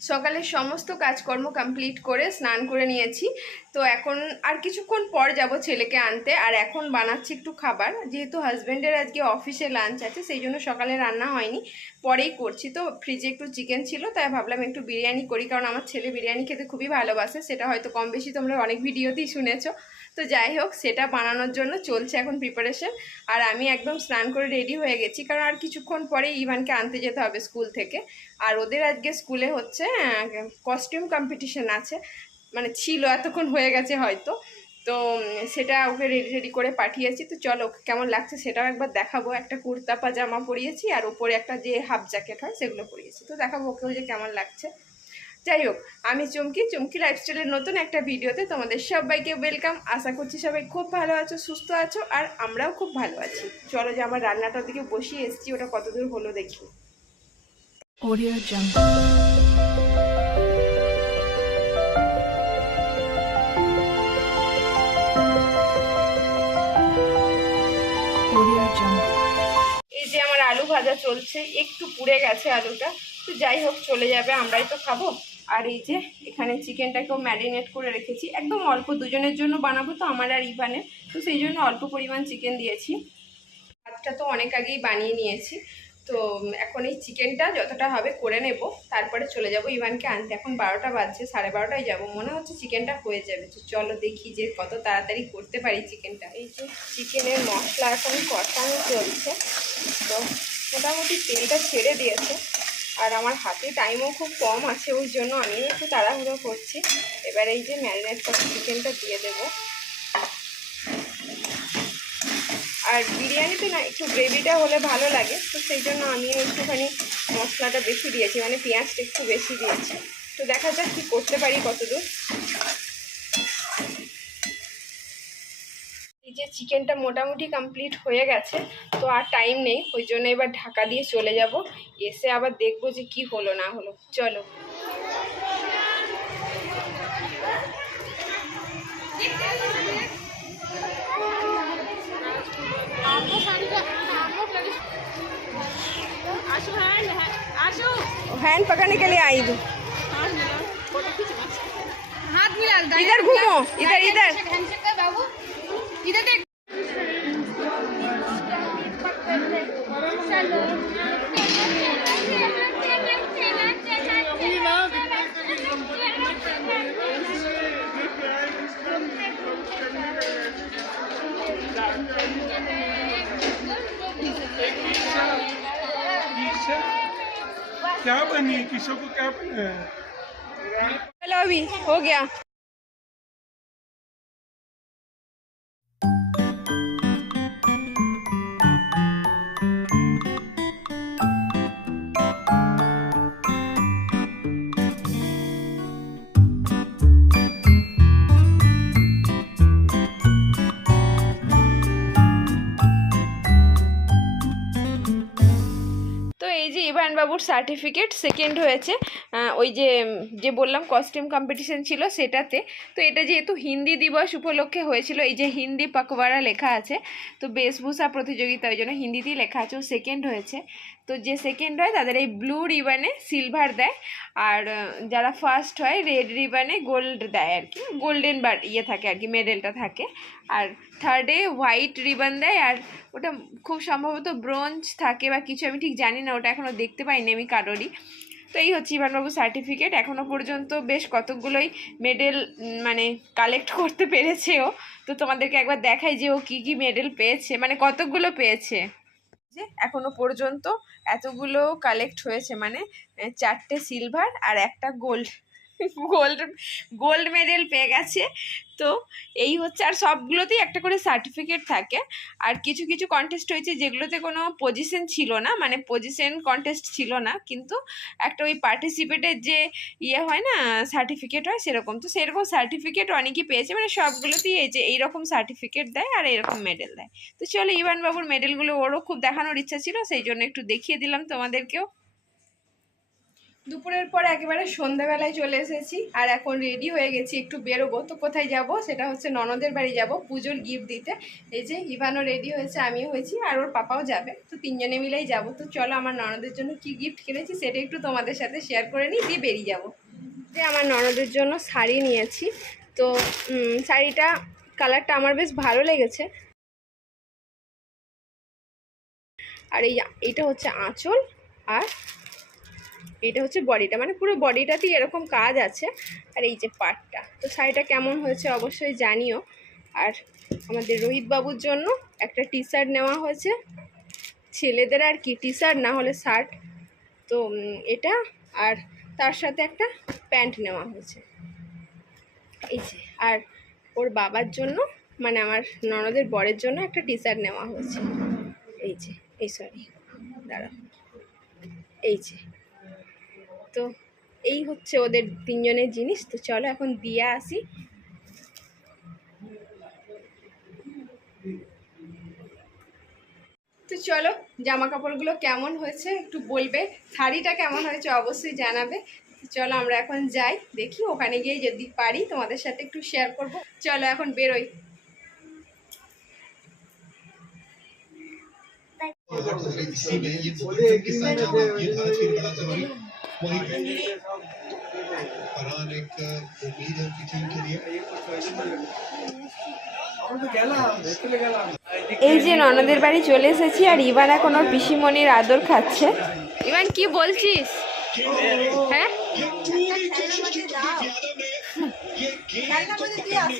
সকালের সমস্ত কাজকর্ম কমপ্লিট করে স্নান করে নিয়েছি। তো এখন আর কিছুক্ষণ পর যাব ছেলেকে আনতে, আর এখন বানাচ্ছি একটু খাবার। যেহেতু হাজব্যান্ডের আজকে অফিসে লাঞ্চ আছে, সেই জন্য সকালে রান্না হয়নি, পরেই করছি। তো ফ্রিজে একটু চিকেন ছিল, তাই ভাবলাম একটু বিরিয়ানি করি, কারণ আমার ছেলে বিরিয়ানি খেতে খুবই ভালোবাসে, সেটা হয়তো কম বেশি তোমরা অনেক ভিডিওতেই শুনেছো। তো যাই হোক, সেটা বানানোর জন্য চলছে এখন প্রিপারেশন আর আমি একদম স্নান করে রেডি হয়ে গেছি, কারণ আর কিছুক্ষণ পরে ইভানকে আনতে যেতে হবে স্কুল থেকে। আর ওদের আজকে স্কুলে হচ্ছে কস্টিউম কম্পিটিশন আছে মানে ছিল এতক্ষণ হয়ে গেছে হয়তো। তো সেটা ওকে রেডি রেডি করে পাঠিয়েছি। তো চলো কেমন লাগছে সেটাও একবার দেখাবো। একটা কুর্তা পাজামা পরিয়েছি আর উপরে একটা যে হাফ জ্যাকেট হয় সেগুলো পরিয়েছি। তো দেখাবো ওকেও যে কেমন লাগছে। যাই হোক, আমি চুমকি চুমকি লাইফস্টাইলের নতুন একটা ভিডিওতে তোমাদের সবাইকে ওয়েলকাম আশা করছি সবাই খুব ভালো আছো, সুস্থ আছো আর আমরাও খুব ভালো আছি। চলো যে আমার রান্নাটার দিকে বসিয়ে এসেছি, ওটা কতদূর হলো দেখি। আলু ভাজা চলছে, একটু পুড়ে গেছে আলুটা। তো যাই হোক, চলে যাবে, আমরাই তো খাব। আর এই যে, এখানে চিকেনটাকেও ম্যারিনেট করে রেখেছি। একদম অল্প দুজনের জন্য বানাবো তো আমার আর ইভানে তো সেই জন্য অল্প পরিমাণ চিকেন দিয়েছি। ভাতটা তো অনেক আগেই বানিয়ে নিয়েছি। তো এখন এই চিকেনটা যতটা হবে করে নেব। তারপরে চলে যাব ইভানকে আনতে। এখন বারোটা বাজছে, সাড়ে বারোটায় যাব। মনে হচ্ছে চিকেনটা হয়ে যাবে। তো চলো দেখি যে কত তাড়াতাড়ি করতে পারি চিকেনটা। এই যে চিকেনের মশলা এখন কষানো চলছে। তো মোটামুটি তেলটা ছেড়ে দিয়েছে। আর আমার হাতে টাইমও খুব কম আছে, ওই জন্য আমিও একটু তাড়াহুড়ো করছি। এবার এই যে ম্যারিনেট করা চিকেনটা দিয়ে দেবো। আর বিরিয়ানিতে না, একটু গ্রেভিটা হলে ভালো লাগে। তো সেই জন্য আমি একটুখানি মশলাটা বেশি দিয়েছি মানে পেঁয়াজটা একটু বেশি দিয়েছি। তো দেখা যাক কী করতে পারি কতদূর। এই যে চিকেনটা মোটামুটি কমপ্লিট হয়ে গেছে, তো আর টাইম নেই, ওই জন্য এবার ঢাকা দিয়ে চলে যাব। এসে আবার দেখব যে কি হলো না হলো। চলো। हैंड पकड़ने के लिए आई हाथ मिला इधर घूमो इधर इधर। बाबू। इधर देख। क्या बनी है? किशो को क्या बनाया चलो अभी हो गया। এই যে ইভান বাবুর সার্টিফিকেট সেকেন্ড হয়েছে। ওই যে যে বললাম কস্টিউম কম্পিটিশন ছিল সেটাতে। তো এটা যেহেতু হিন্দি দিবস উপলক্ষে হয়েছিল, এই যে হিন্দি পাকোয়ারা লেখা আছে, তো বেশভূষা প্রতিযোগিতা ওই জন্য হিন্দিতেই লেখা আছে, ও সেকেন্ড হয়েছে। তো যে সেকেন্ড হয়, তাদের এই ব্লু রিবানে সিলভার দেয়। আর যারা ফার্স্ট হয় রেড রিবানে গোল্ড দেয় আর কি। গোল্ডেন বার ইয়ে থাকে আর কি মেডেলটা থাকে। আর থার্ডে হোয়াইট রিবান দেয়। আর ওটা খুব সম্ভবত ব্রোঞ্জ থাকে বা কিছু, আমি ঠিক জানি না, ওটা এখনও দেখতে পাইনি আমি কারোরই। তো এই হচ্ছে ইভানবাবু সার্টিফিকেট এখনও পর্যন্ত বেশ কতকগুলোই মেডেল মানে কালেক্ট করতে পেরেছে ও। তো তোমাদেরকে একবার দেখাই যে ও কী কী মেডেল পেয়েছে। মানে কতকগুলো পেয়েছে? যে এখনও পর্যন্ত এতগুলো কালেক্ট হয়েছে মানে চারটে সিলভার আর একটা গোল্ড গোল্ড গোল্ড মেডেল পেয়ে গেছে। তো এই হচ্ছে, আর সবগুলোতেই একটা করে সার্টিফিকেট থাকে। আর কিছু কিছু কন্টেস্ট হয়েছে যেগুলোতে কোনো পজিশন ছিল না মানে পজিশন কন্টেস্ট ছিল না, কিন্তু একটা ওই পার্টিসিপেটের যে ইয়ে হয় না সার্টিফিকেট হয় সেরকম। তো সেরকম সার্টিফিকেট অনেকেই পেয়েছে মানে সবগুলোতেই এই যে এইরকম সার্টিফিকেট দেয় আর এরকম মেডেল দেয়। তো চলো ইভানবাবুর মেডেলগুলো ওরও খুব দেখানোর ইচ্ছা ছিল, সেই জন্য একটু দেখিয়ে দিলাম তোমাদেরকেও। দুপুরের পর একেবারে সন্ধ্যাবেলায় চলে এসেছি আর এখন রেডি হয়ে গেছি একটু বেরোবো। তো কোথায় যাব? সেটা হচ্ছে ননদের বাড়ি যাব পুজোর গিফট দিতে। এই যে ইভানও রেডি হয়েছে, আমিও হয়েছি আর ওর পাপাও যাবে। তো তিনজনে মিলেই যাব। তো চলো আমার ননদের জন্য কি গিফট কিনেছি সেটা একটু তোমাদের সাথে শেয়ার করে নিই, দিয়ে বেরিয়ে যাব। যে আমার ননদের জন্য শাড়ি নিয়েছি। তো শাড়িটা কালারটা আমার বেশ ভালো লেগেছে। আর এই এইটা হচ্ছে আঁচল আর এটা হচ্ছে বডিটা মানে পুরো বডিটাতেই এরকম কাজ আছে। আর এই যে পাটটা তো শাড়িটা কেমন হয়েছে অবশ্যই জানিও। আর আমাদের রোহিত বাবুর জন্য একটা টি শার্ট নেওয়া হয়েছে। ছেলেদের আর কি টি শার্ট না হলে শার্ট। তো এটা আর তার সাথে একটা প্যান্ট নেওয়া হয়েছে। এই যে, আর ওর বাবার জন্য মানে আমার ননদের বরের জন্য একটা টি শার্ট নেওয়া হয়েছে। এই যে, এই সরি দাঁড়া এই যে তো এই হচ্ছে ওদের তিনজনের জিনিস তো চলো এখন দিয়ে আসি তো চলো জামা কাপড়গুলো কেমন হয়েছে একটু বলবে শাড়িটা কেমন হয়েছে অবশ্যই জানাবে চলো আমরা এখন যাই দেখি ওখানে গিয়ে যদি পারি তোমাদের সাথে একটু শেয়ার করব চলো এখন বেরোই इसी में ये मोहब्बत के साथ जब आप ये बात फिर बड़ा जरूरी वही पे फरहान एक उम्मीद है आपकी टीम के लिए এই যে ননদের বাড়ি চলে এসেছি আর ইভান এখন ওর পিসিমণির আদর খাচ্ছে ইভান কি বলছিস হ্যাঁ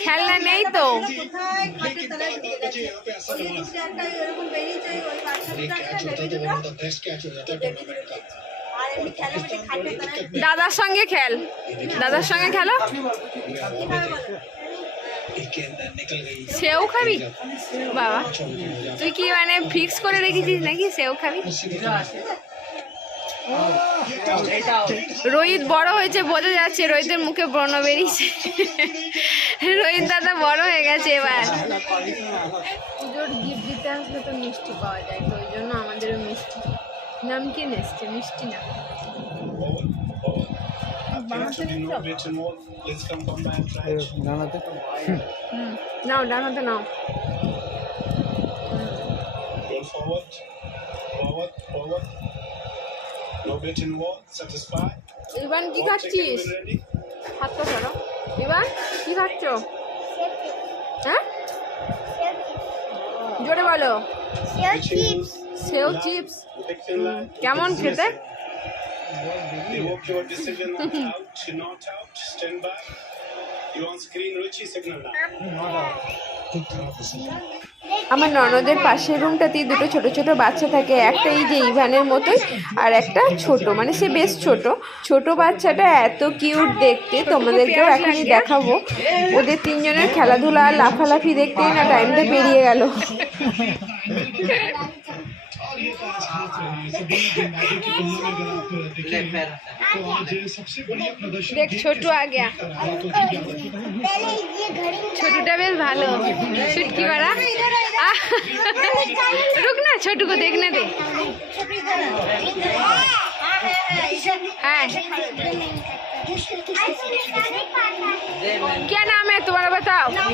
খেলনা নেই তো एक দাদার সঙ্গে খেল। দাদার সঙ্গে খেলো? সেও খাবি? বাবা, তুই কি মানে ফিক্স করে রেখেছিস নাকি সেও খাবি? রোহিত বড় হয়েছে বোঝা যাচ্ছে, রোহিতের মুখে ব্রণ বেরিয়েছে। রোহিত দাদা বড় হয়ে গেছে এবার। পুজোর গিফট দিতে আসলে তো মিষ্টি পাওয়া যায়, তো ওই জন্য আমাদেরও মিষ্টি। নামকিন এসছে মিষ্টি না নাও ডানাতে নাও ইবান কি খাচ্ছিস হাত তো ধরো ইবান কি খাচ্ছ? হ্যাঁ? জোরে বলো। চিপস সেও চিপস। কেমন খেতে. আমার ননদের পাশের রুমটাতেই দুটো ছোট ছোট বাচ্চা থাকে একটা এই যে ইভানের মতোই আর একটা ছোট। মানে সে বেশ ছোট। ছোট বাচ্চাটা এত কিউট দেখতে। তোমাদেরকেও এখনই দেখাবো। ওদের তিনজনের খেলাধুলা আর লাফালাফি দেখতেই না টাইমটা পেরিয়ে গেল। দেখ, ছোট আ ছোটটা বেশ ভালো। ছুটকি করা রুক না, ছোটুকু দেখ না দে। হ্যাঁ। क्या नाम है तुम्हारा बताओ नाम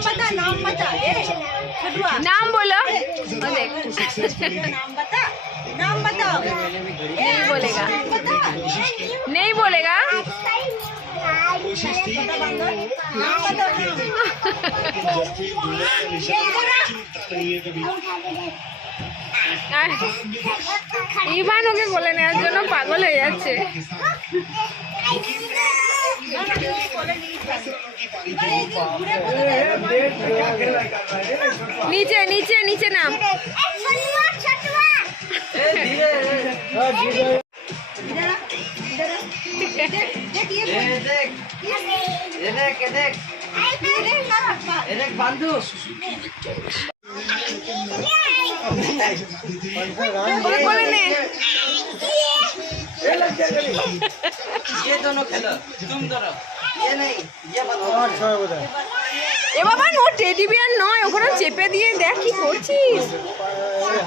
बता नाम बता ए छोटुआ नाम बोलो ओ देख नाम बता नाम बताओ नहीं बोलेगा नाम बता नहीं बोलेगा नाम बता আর ইভান ওকে বলে নেওয়ার জন্য পাগল হয়ে যাচ্ছে নিচে নিচে নিচে নাম ওকে বলে নে ये दोनों खेलो तुम दोनों ये नहीं ये बताओ এ বাবা নো টেডি বিয়ার নয় ওখানে চেপে দিয়ে দেখ কি করছিস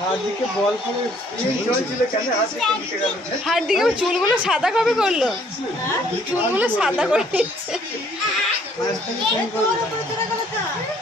হার্দিকে বল করে স্পিন চলছিল কেন হার্দিকে নিতে গেল হার দিকে ও চুলগুলো সাদা কবে করলো চুলগুলো সাদা করে দিচ্ছে মাঝখানে ফোন করলো